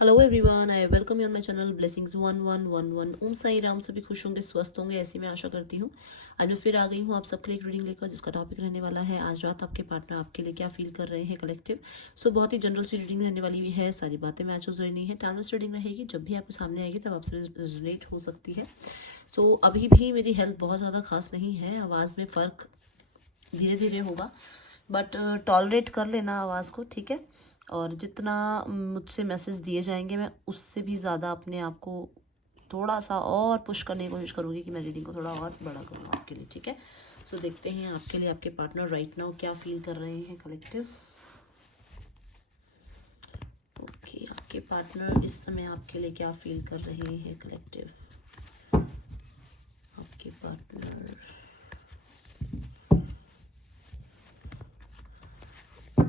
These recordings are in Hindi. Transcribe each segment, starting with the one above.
Hello everyone, I welcome you on my channel blessings 1111। ओम साई राम। सभी खुश होंगे, स्वस्थ होंगे, ऐसी मैं आशा करती हूँ। आज मैं फिर आ गई हूँ आप सबके लिए एक रीडिंग लेकर, जिसका टॉपिक रहने वाला है आज रात आपके पार्टनर आपके लिए क्या फील कर रहे हैं कलेक्टिव। सो बहुत ही जनरल सी रीडिंग रहने वाली भी है, सारी बातें मैच हो नहीं है। टाइमलेस रीडिंग रहेगी, जब भी आपके सामने आएगी तब आपसे रिलेट हो सकती है। सो अभी भी मेरी हेल्थ बहुत ज़्यादा खास नहीं है, आवाज़ में फ़र्क धीरे धीरे होगा, बट टॉलरेट कर लेना आवाज़ को, ठीक है। और जितना मुझसे मैसेज दिए जाएंगे मैं उससे भी ज़्यादा अपने आप को थोड़ा सा और पुश करने की कोशिश करूँगी कि मैं रीडिंग को थोड़ा और बड़ा करूँ आपके लिए, ठीक है। सो देखते हैं आपके लिए आपके पार्टनर राइट नाउ क्या फील कर रहे हैं कलेक्टिव। ओके, आपके पार्टनर इस समय आपके लिए क्या फील कर रहे हैं कलेक्टिव। आपके पार्टनर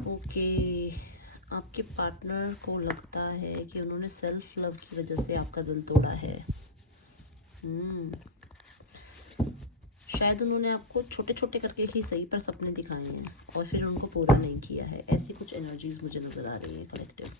ओके, आपके पार्टनर को लगता है कि उन्होंने सेल्फ लव की वजह से आपका दिल तोड़ा है। शायद उन्होंने आपको छोटे छोटे करके ही सही पर सपने दिखाए हैं और फिर उनको पूरा नहीं किया है। ऐसी कुछ एनर्जीज मुझे नजर आ रही है कलेक्टिव।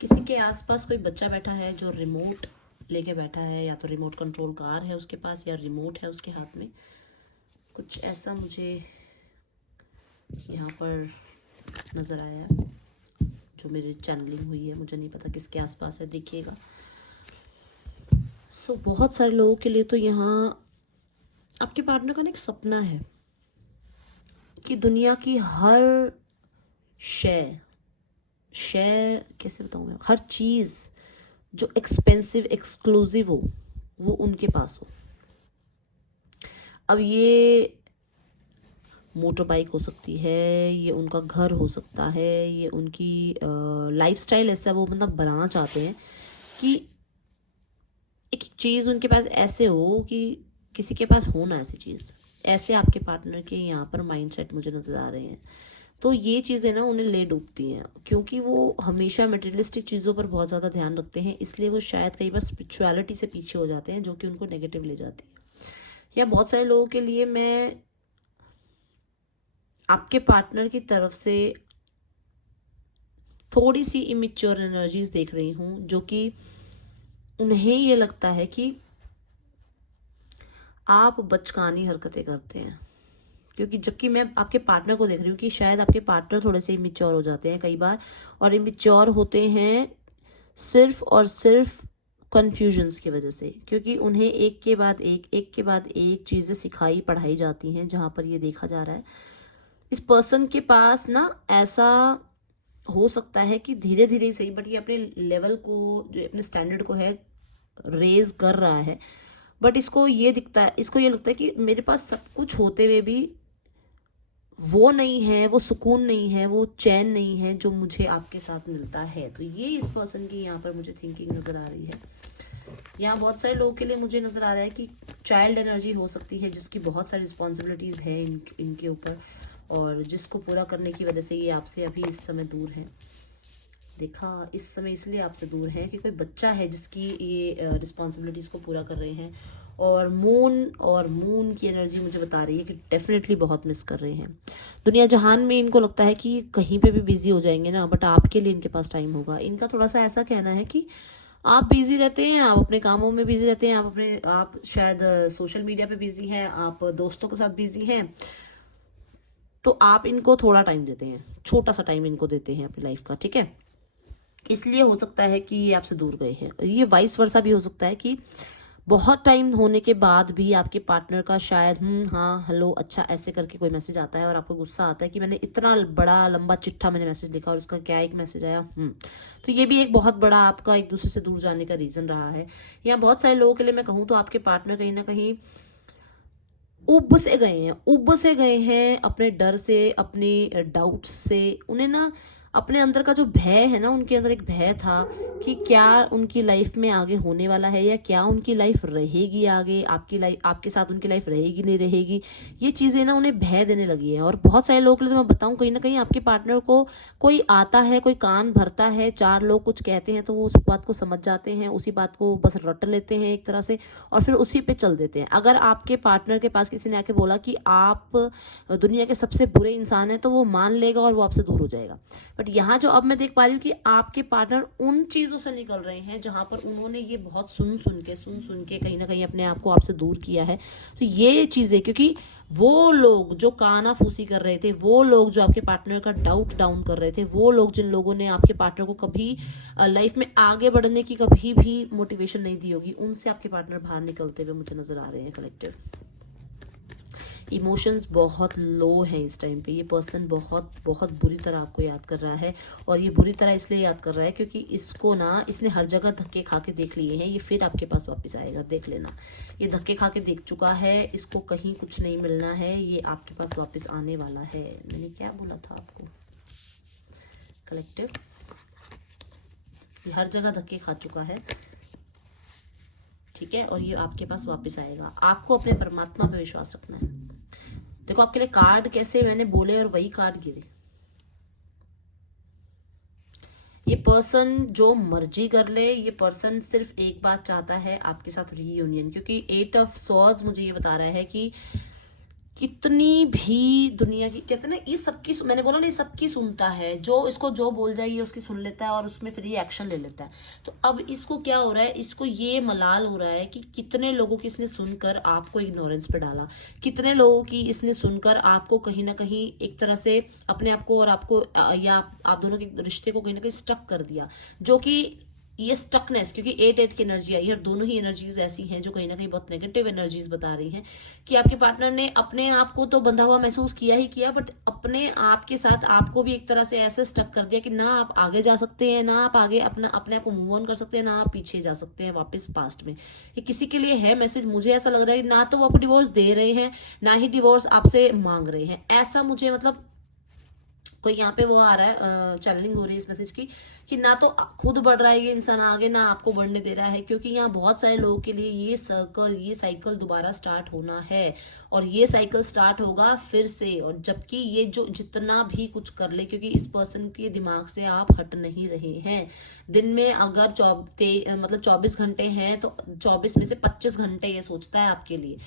किसी के आसपास कोई बच्चा बैठा है जो रिमोट लेके बैठा है, या तो रिमोट कंट्रोल कार है उसके पास या रिमोट है उसके हाथ में। कुछ ऐसा मुझे यहाँ पर नज़र आया, जो मेरी चैनलिंग हुई है। मुझे नहीं पता किसके आसपास है, देखिएगा। सो बहुत सारे लोगों के लिए तो यहाँ आपके पार्टनर का ना एक सपना है कि दुनिया की हर शय शय कैसे बताऊँ मैं, हर चीज़ जो एक्सपेंसिव एक्सक्लूसिव हो वो उनके पास हो। अब ये मोटर बाइक हो सकती है, ये उनका घर हो सकता है, ये उनकी लाइफस्टाइल ऐसा वो मतलब बनाना चाहते हैं कि एक चीज़ उनके पास ऐसे हो कि किसी के पास हो ना ऐसी चीज़। ऐसे आपके पार्टनर के यहाँ पर माइंडसेट मुझे नज़र आ रहे हैं। तो ये चीज़ें ना उन्हें ले डूबती हैं, क्योंकि वो हमेशा मटेरियलिस्टिक चीज़ों पर बहुत ज़्यादा ध्यान रखते हैं। इसलिए वो शायद कई बार स्पिरिचुअलिटी से पीछे हो जाते हैं, जो कि उनको नेगेटिव ले जाती है। या बहुत सारे लोगों के लिए मैं आपके पार्टनर की तरफ से थोड़ी सी इमेच्योर एनर्जीज देख रही हूँ, जो कि उन्हें ये लगता है कि आप बचकानी हरकतें करते हैं। क्योंकि जबकि मैं आपके पार्टनर को देख रही हूँ कि शायद आपके पार्टनर थोड़े से इमेच्योर हो जाते हैं कई बार, और इमेच्योर होते हैं सिर्फ और सिर्फ कन्फ्यूजन्स की वजह से, क्योंकि उन्हें एक के बाद एक चीज़ें सिखाई पढ़ाई जाती हैं, जहाँ पर ये देखा जा रहा है इस पर्सन के पास ना ऐसा हो सकता है कि धीरे धीरे ही सही, बट ये अपने लेवल को, जो अपने स्टैंडर्ड को है, रेज कर रहा है। बट इसको ये दिखता है, इसको ये लगता है कि मेरे पास सब कुछ होते हुए भी वो नहीं है, वो सुकून नहीं है, वो चैन नहीं है जो मुझे आपके साथ मिलता है। तो ये इस पर्सन की यहाँ पर मुझे थिंकिंग नज़र आ रही है। यहाँ बहुत सारे लोगों के लिए मुझे नज़र आ रहा है कि चाइल्ड एनर्जी हो सकती है, जिसकी बहुत सारी रिस्पॉन्सिबिलिटीज़ है इनके ऊपर, और जिसको पूरा करने की वजह से ये आपसे अभी इस समय दूर है। देखा, इस समय इसलिए आपसे दूर है कि कोई बच्चा है जिसकी ये रिस्पॉन्सिबिलिटीज़ को पूरा कर रहे हैं। और मून की एनर्जी मुझे बता रही है कि डेफिनेटली बहुत मिस कर रहे हैं। दुनिया जहान में इनको लगता है कि कहीं पे भी बिजी हो जाएंगे ना, बट आपके लिए इनके पास टाइम होगा। इनका थोड़ा सा ऐसा कहना है कि आप बिजी रहते हैं, आप अपने कामों में बिजी रहते हैं, आप शायद सोशल मीडिया पे बिजी हैं, आप दोस्तों के साथ बिजी हैं। तो आप इनको थोड़ा टाइम देते हैं, छोटा सा टाइम इनको देते हैं अपनी लाइफ का, ठीक है। इसलिए हो सकता है कि ये आपसे दूर गए हैं। ये वाइस वर्सा भी हो सकता है कि बहुत टाइम होने के बाद भी आपके पार्टनर का शायद हाँ हेलो अच्छा ऐसे करके कोई मैसेज आता है और आपको गुस्सा आता है कि मैंने इतना बड़ा लंबा चिट्ठा मैंने मैसेज लिखा और उसका क्या एक मैसेज आया। तो ये भी एक बहुत बड़ा आपका एक दूसरे से दूर जाने का रीज़न रहा है। या बहुत सारे लोगों के लिए मैं कहूँ तो आपके पार्टनर कहीं ना कहीं उब से गए हैं अपने डर से, अपने डाउट्स से। उन्हें ना अपने अंदर का जो भय है ना, उनके अंदर एक भय था कि क्या उनकी लाइफ में आगे होने वाला है, या क्या उनकी लाइफ रहेगी आगे, आपकी लाइफ, आपके साथ उनकी लाइफ रहेगी नहीं रहेगी, ये चीज़ें ना उन्हें भय देने लगी है। और बहुत सारे लोगों के लिए तो मैं बताऊं, कहीं ना कहीं आपके पार्टनर को कोई आता है, कोई कान भरता है, चार लोग कुछ कहते हैं तो वो उस बात को समझ जाते हैं, उसी बात को बस रट लेते हैं एक तरह से, और फिर उसी पे चल देते हैं। अगर आपके पार्टनर के पास किसी ने आके बोला कि आप दुनिया के सबसे बुरे इंसान हैं, तो वो मान लेगा और वो आपसे दूर हो जाएगा। बट यहाँ जो अब मैं देख पा रही हूँ कि आपके पार्टनर उन चीज़ों से निकल रहे हैं जहाँ पर उन्होंने ये बहुत सुन सुन के कहीं ना कहीं अपने आप को आपसे दूर किया है। तो ये चीज़ें, क्योंकि वो लोग जो कानाफूसी कर रहे थे, वो लोग जो आपके पार्टनर का डाउट डाउन कर रहे थे, वो लोग जिन लोगों ने आपके पार्टनर को कभी लाइफ में आगे बढ़ने की कभी भी मोटिवेशन नहीं दी होगी, उनसे आपके पार्टनर बाहर निकलते हुए मुझे नजर आ रहे हैं कलेक्टिव। इमोशंस बहुत लो हैं इस टाइम पे। ये पर्सन बहुत बहुत बुरी तरह आपको याद कर रहा है, और ये बुरी तरह इसलिए याद कर रहा है क्योंकि इसको ना, इसने हर जगह धक्के खा के देख लिए हैं, ये फिर आपके पास वापस आएगा, देख लेना। ये धक्के खा के देख चुका है, इसको कहीं कुछ नहीं मिलना है, ये आपके पास वापस आने वाला है। मैंने क्या बोला था आपको कलेक्टिव, ये हर जगह धक्के खा चुका है, ठीक है, और ये आपके पास वापस आएगा। आपको अपने परमात्मा पे विश्वास रखना है। देखो आपके लिए कार्ड कैसे मैंने बोले और वही कार्ड गिरे। ये पर्सन जो मर्जी कर ले, ये पर्सन सिर्फ एक बात चाहता है, आपके साथ रीयूनियन। क्योंकि 8 ऑफ स्वॉर्ड्स मुझे ये बता रहा है कि कितनी भी दुनिया की, कहते हैं ना, ये सबकी, मैंने बोला ना, ये सबकी सुनता है, जो इसको जो बोल जाए ये उसकी सुन लेता है और उसमें फिर ये एक्शन ले लेता है। तो अब इसको क्या हो रहा है, इसको ये मलाल हो रहा है कि कितने लोगों की इसने सुनकर आपको इग्नोरेंस पे डाला, कितने लोगों की इसने सुनकर आपको कहीं ना कहीं एक तरह से अपने आप को और आपको या आप दोनों के रिश्ते को कहीं ना कहीं स्टक कर दिया। जो कि ये स्टकनेस, क्योंकि 8 की एनर्जी आई है, और दोनों ही एनर्जीज ऐसी हैं जो कहीं ना कहीं बहुत नेगेटिव एनर्जीज बता रही हैं कि आपके पार्टनर ने अपने आप को तो बंधा हुआ महसूस किया ही किया, बट अपने आप के साथ आपको भी एक तरह से ऐसे स्टक कर दिया कि ना आप आगे जा सकते हैं, ना आप आगे अपने आप को मूव ऑन कर सकते हैं, ना आप पीछे जा सकते हैं वापस पास्ट में। ये किसी के लिए है मैसेज, मुझे ऐसा लग रहा है कि ना तो वो आपको डिवोर्स दे रहे हैं, ना ही डिवोर्स आपसे मांग रहे हैं, ऐसा मुझे, मतलब कोई यहाँ पे वो आ रहा है, चैनलिंग हो रही है इस मैसेज की, कि ना तो खुद बढ़ रहा है ये इंसान आगे, ना आपको बढ़ने दे रहा है। क्योंकि यहाँ बहुत सारे लोगों के लिए ये सर्कल, ये साइकिल दोबारा स्टार्ट होना है, और ये साइकिल स्टार्ट होगा फिर से। और जबकि ये जो जितना भी कुछ कर ले, क्योंकि इस पर्सन के दिमाग से आप हट नहीं रहे हैं। दिन में अगर 24 घंटे हैं, तो 24 में से 25 घंटे ये सोचता है आपके लिए।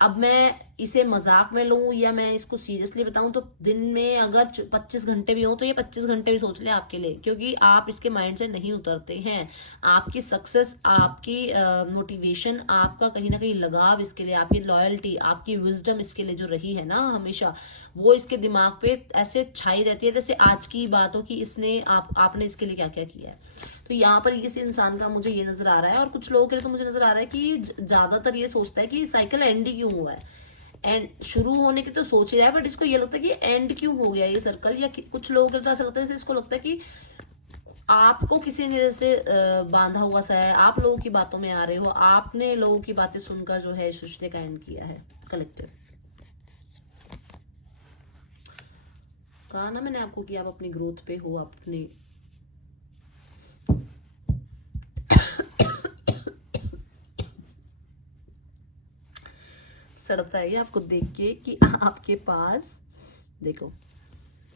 अब मैं इसे मजाक में लूं या मैं इसको सीरियसली बताऊं, तो दिन में अगर 25 घंटे भी हो, तो ये 25 घंटे भी सोच ले आपके लिए, क्योंकि आप इसके माइंड से नहीं उतरते हैं। आपकी सक्सेस, आपकी मोटिवेशन, आपका कहीं ना कहीं लगाव इसके लिए, आपकी लॉयल्टी, आपकी विजडम इसके लिए जो रही है ना हमेशा, वो इसके दिमाग पे ऐसे छाई रहती है जैसे आज की बात हो कि इसने आपने इसके लिए क्या क्या किया है। तो यहाँ पर इस इंसान का मुझे ये नजर आ रहा है, और कुछ लोगों के लिए तो मुझे नजर आ रहा है कि ज्यादातर ये सोचता है कि साइकिल एंड ही क्यों हुआ है। एंड शुरू होने की तो सोच ही रहा है, बट इसको ये लगता है कि एंड क्यों हो गया ये सर्कल। या कुछ लोगों के लिए तो ऐसा लगता है, इसको लगता है कि आपको किसी ने जैसे बांधा हुआ सा है, आप लोगों की बातों में आ रहे हो, आपने लोगों की बातें सुनकर जो है इस रिश्ते का एंड किया है कलेक्टिव। कहा ना मैंने आपको कि आप अपनी ग्रोथ पे हो, अपने सड़ता है ये आपको देख के कि आपके पास, देखो,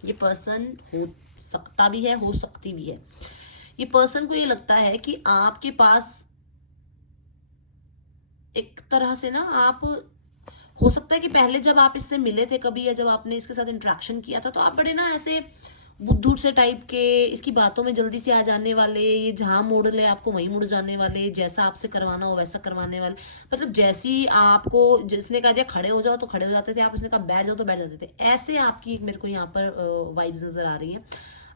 ये पर्सन हो सकता भी है, हो सकती भी है। ये पर्सन को ये लगता है कि आपके पास एक तरह से ना, आप, हो सकता है कि पहले जब आप इससे मिले थे कभी, या जब आपने इसके साथ इंटरेक्शन किया था, तो आप बड़े ना ऐसे बुद्धू से टाइप के, इसकी बातों में जल्दी से आ जाने वाले, ये जहां मोड़ ले आपको वहीं मुड़ जाने वाले, जैसा आपसे करवाना हो वैसा करवाने वाले। मतलब जैसी आपको जिसने कहा दिया खड़े हो जाओ तो खड़े हो जाते थे, आप उसने कहा बैठ जाओ तो बैठ जाते थे। ऐसे आपकी मेरे को यहाँ पर वाइब्स नजर आ रही हैं।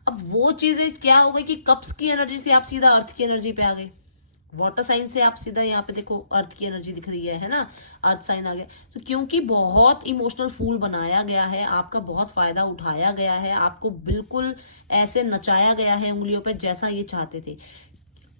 अब वो चीजें क्या हो गई कि कप्स की एनर्जी से आप सीधा अर्थ की एनर्जी पे आ गए, वाटर साइन से आप सीधा यहाँ पे देखो अर्थ की एनर्जी दिख रही है ना, अर्थ साइन आ गया। तो क्योंकि बहुत इमोशनल फूल बनाया गया है, आपका बहुत फायदा उठाया गया है, आपको बिल्कुल ऐसे नचाया गया है उंगलियों पे जैसा ये चाहते थे।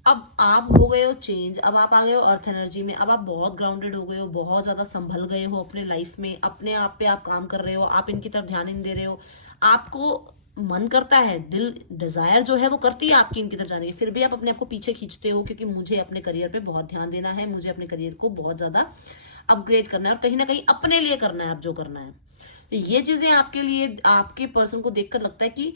अब आप हो गए हो चेंज, अब आप आ गए हो अर्थ एनर्जी में, अब आप बहुत ग्राउंडेड हो गए हो, बहुत ज्यादा संभल गए हो अपने लाइफ में, अपने आप पे आप काम कर रहे हो, आप इनकी तरफ ध्यान नहीं दे रहे हो। आपको मन करता है, दिल डिजायर जो है वो करती है आपकी इनकी तरफ जाने की, फिर भी आप अपने आप को पीछे खींचते हो क्योंकि मुझे अपने करियर पे बहुत ध्यान देना है, मुझे अपने करियर को बहुत ज्यादा अपग्रेड करना है और कहीं ना कहीं अपने लिए करना है, आप जो करना है। तो ये चीजें आपके लिए, आपके पर्सन को देखकर लगता है कि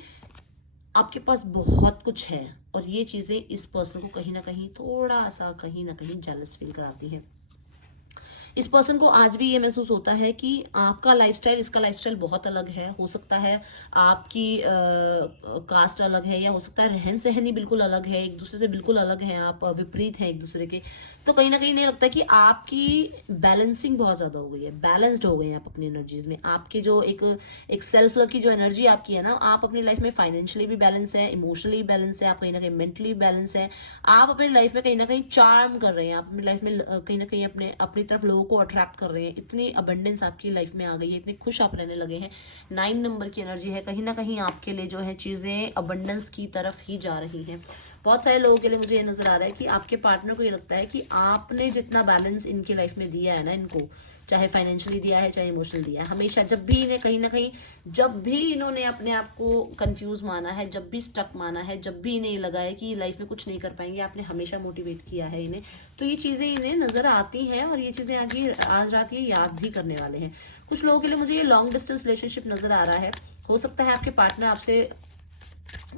आपके पास बहुत कुछ है, और ये चीजें इस पर्सन को कहीं ना कहीं थोड़ा सा कहीं ना कहीं जेलस फील कराती है। इस पर्सन को आज भी ये महसूस होता है कि आपका लाइफस्टाइल इसका लाइफस्टाइल बहुत अलग है। हो सकता है आपकी कास्ट अलग है, या हो सकता है रहन सहन ही बिल्कुल अलग है, एक दूसरे से बिल्कुल अलग है, आप विपरीत हैं एक दूसरे के। तो कहीं ना कहीं नहीं लगता कि आपकी बैलेंसिंग बहुत ज्यादा हो गई है, बैलेंस्ड हो गए हैं आप अपनी एनर्जीज में। आपकी जो एक सेल्फ लव की जो एनर्जी आपकी है ना, आप अपनी लाइफ में फाइनेंशियली भी बैलेंस है, इमोशनली बैलेंस है, आप कहीं ना कहीं मेंटली बैलेंस है, आप अपनी लाइफ में कहीं ना कहीं चार्म कर रहे हैं, आप अपनी लाइफ में कहीं ना कहीं अपनी तरफ लोगों को अट्रैक्ट कर रहे हैं, इतनी अबंडेंस आपकी लाइफ में आ गई है, इतने खुश आप रहने लगे हैं। 9 नंबर की एनर्जी है, कहीं ना कहीं आपके लिए जो है चीजें अबंडेंस की तरफ ही जा रही हैं। बहुत सारे लोगों के लिए मुझे ये नजर आ रहा है कि आपके पार्टनर को ये लगता है कि आपने जितना बैलेंस इनकी लाइफ में दिया है ना, इनको चाहे फाइनेंशियली दिया है चाहे इमोशनल दिया है, हमेशा जब भी इन्हें कहीं ना कहीं, जब भी इन्होंने अपने आप को कंफ्यूज माना है, जब भी स्टक माना है, जब भी इन्हें लगा है कि लाइफ में कुछ नहीं कर पाएंगे, आपने हमेशा मोटिवेट किया है इन्हें। तो ये चीजें इन्हें नजर आती हैं और ये चीजें आज रात ये याद भी करने वाले हैं। कुछ लोगों के लिए मुझे ये लॉन्ग डिस्टेंस रिलेशनशिप नजर आ रहा है। हो सकता है आपके पार्टनर आपसे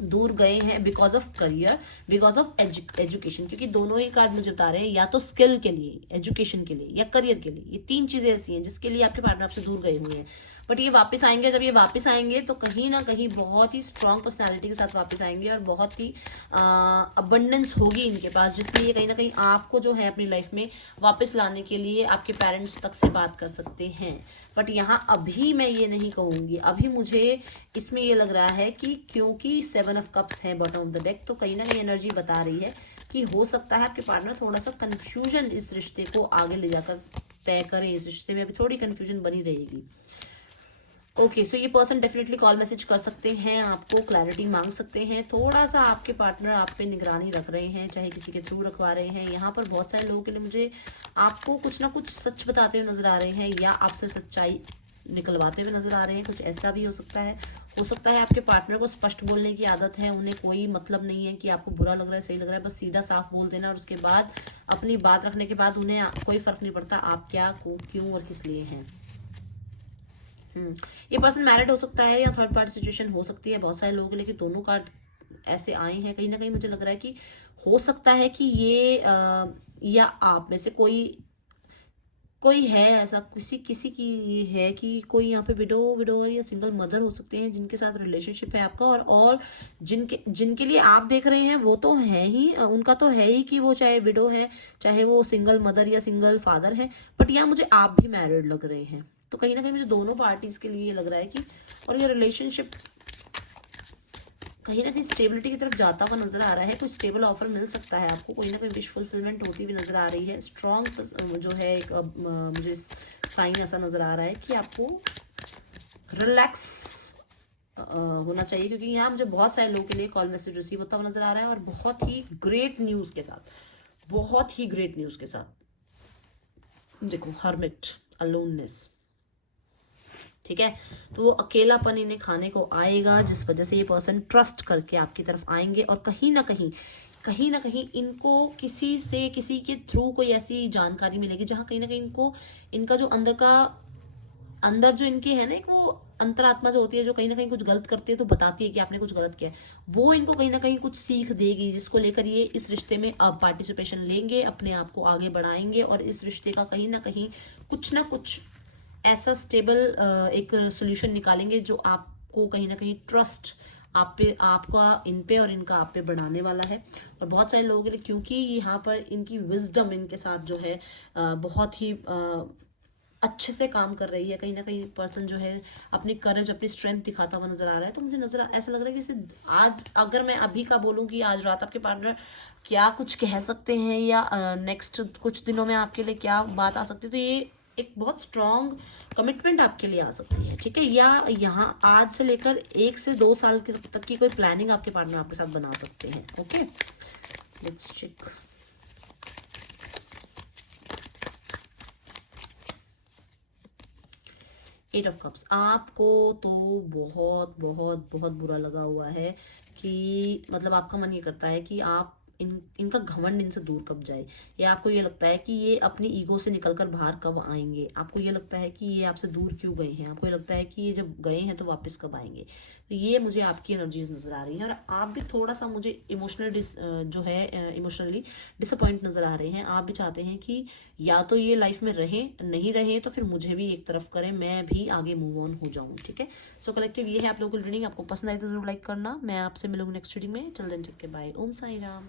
दूर गए हैं because of career, because of education, क्योंकि दोनों ही कार्ड मुझे बता रहे हैं या तो स्किल के लिए, एजुकेशन के लिए, या करियर के लिए। ये 3 चीजें ऐसी हैं जिसके लिए आपके पार्टनर आपसे दूर गए हुए हैं। बट ये वापस आएंगे, जब ये वापस आएंगे तो कहीं ना कहीं बहुत ही स्ट्रांग पर्सनालिटी के साथ वापस आएंगे और बहुत ही अबंडेंस होगी इनके पास, जिसमें ये कहीं ना कहीं आपको जो है अपनी लाइफ में वापस लाने के लिए आपके पेरेंट्स तक से बात कर सकते हैं। बट यहाँ अभी मैं ये नहीं कहूंगी, अभी मुझे इसमें ये लग रहा है कि क्योंकि 7 ऑफ कप्स है बॉटम ऑफ द डेक, तो कहीं ना कहीं एनर्जी बता रही है कि हो सकता है आपके पार्टनर थोड़ा सा कंफ्यूजन इस रिश्ते को आगे ले जाकर तय करें। इस रिश्ते में अभी थोड़ी कंफ्यूजन बनी रहेगी। ओके, सो ये पर्सन डेफिनेटली कॉल मैसेज कर सकते हैं, आपको क्लैरिटी मांग सकते हैं। थोड़ा सा आपके पार्टनर आप पे निगरानी रख रहे हैं, चाहे किसी के थ्रू रखवा रहे हैं। यहाँ पर बहुत सारे लोगों के लिए मुझे आपको कुछ ना कुछ सच बताते हुए नजर आ रहे हैं, या आपसे सच्चाई निकलवाते हुए नजर आ रहे हैं। कुछ ऐसा भी हो सकता है। हो सकता है आपके पार्टनर को स्पष्ट बोलने की आदत है, उन्हें कोई मतलब नहीं है कि आपको बुरा लग रहा है सही लग रहा है, बस सीधा साफ बोल देना, और उसके बाद अपनी बात रखने के बाद उन्हें कोई फर्क नहीं पड़ता आप क्या, क्यों और किस लिए हैं। ये पर्सन मैरिड हो सकता है या थर्ड पार्टी सिचुएशन हो सकती है बहुत सारे लोगों के लिए, कि दोनों कार्ड ऐसे आए हैं। कहीं ना कहीं मुझे लग रहा है कि हो सकता है कि ये या आप में से कोई है ऐसा, किसी की ये है कि कोई यहाँ पे विडोर या सिंगल मदर हो सकते हैं जिनके साथ रिलेशनशिप है आपका, और जिनके लिए आप देख रहे हैं वो तो है ही, उनका तो है ही कि वो चाहे विडो है, चाहे वो सिंगल मदर या सिंगल फादर है, बट यहाँ मुझे आप भी मैरिड लग रहे हैं। तो कहीं ना कहीं मुझे दोनों पार्टीज के लिए लग रहा है कि, और ये रिलेशनशिप कहीं ना कहीं स्टेबिलिटी की तरफ जाता हुआ नजर आ रहा है। कोई स्टेबल ऑफर मिल सकता है आपको, कोई ना कोई विश फुलफिलमेंट होती हुई नजर आ रही है। स्ट्रॉन्ग जो है एक मुझे साइन ऐसा नजर आ रहा है कि आपको रिलैक्स होना चाहिए, क्योंकि यहाँ मुझे बहुत सारे लोगों के लिए कॉल मैसेज रिसीव होता हुआ नजर आ रहा है, और बहुत ही ग्रेट न्यूज़ के साथ, बहुत ही ग्रेट न्यूज़ के साथ। देखो, हर्मिट, अलोननेस, ठीक है, तो वो अकेलापन इन्हें खाने को आएगा, जिस वजह से ये पर्सन ट्रस्ट करके आपकी तरफ आएंगे, और कहीं ना कहीं इनको किसी के थ्रू कोई ऐसी जानकारी मिलेगी जहां कहीं ना कहीं इनको, इनका जो अंदर जो इनकी है ना, एक वो अंतरात्मा जो होती है, जो कहीं ना कहीं कुछ गलत करती है तो बताती है कि आपने कुछ गलत किया है, वो इनको कहीं ना कहीं कुछ सीख देगी, जिसको लेकर ये इस रिश्ते में अब पार्टिसिपेशन लेंगे, अपने आप को आगे बढ़ाएंगे, और इस रिश्ते का कहीं ना कहीं कुछ ना कुछ ऐसा स्टेबल एक सोल्यूशन निकालेंगे जो आपको कहीं ना कहीं ट्रस्ट आपका इन पे और इनका आप पे बढ़ाने वाला है। और बहुत सारे लोगों के लिए, क्योंकि यहाँ पर इनकी विजडम इनके साथ जो है बहुत ही अच्छे से काम कर रही है, कहीं ना कहीं पर्सन जो है अपनी करेज, अपनी स्ट्रेंथ दिखाता हुआ नजर आ रहा है। तो मुझे ऐसा लग रहा है कि इसे आज, अगर मैं अभी का बोलूँ कि आज रात आपके पार्टनर क्या कुछ कह सकते हैं, या नेक्स्ट कुछ दिनों में आपके लिए क्या बात आ सकती है, तो ये एक बहुत स्ट्रॉन्ग कमिटमेंट आपके लिए आ सकती है, ठीक है, या यहाँ आज से लेकर 1 से 2 साल तक की कोई प्लानिंग आपके पार्टनर आपके साथ बना सकते हैं। Okay, let's check. Eight of cups, आपको तो बहुत बहुत बहुत बुरा लगा हुआ है कि मतलब आपका मन ये करता है कि आप इनका घमंड इनसे दूर कब जाए, या आपको ये लगता है कि ये अपनी ईगो से निकलकर बाहर कब आएंगे, आपको ये लगता है कि ये आपसे दूर क्यों गए हैं, आपको ये लगता है कि ये जब गए हैं तो वापस कब आएंगे। तो ये मुझे आपकी एनर्जीज नज़र आ रही हैं, और आप भी थोड़ा सा मुझे इमोशनल जो है इमोशनली डिसअपॉइंट नज़र आ रहे हैं। आप भी चाहते हैं कि या तो ये लाइफ में रहें, नहीं रहें तो फिर मुझे भी एक तरफ करें, मैं भी आगे मूव ऑन हो जाऊँ। ठीक है, सो कलेक्टिव ये है आप लोगों की रीडिंग। आपको पसंद आई तो जरूर लाइक करना। मैं आपसे मिलूंगी नेक्स्ट रीडिंग में। चल देन, ठीक है, बाय। ओम साई राम।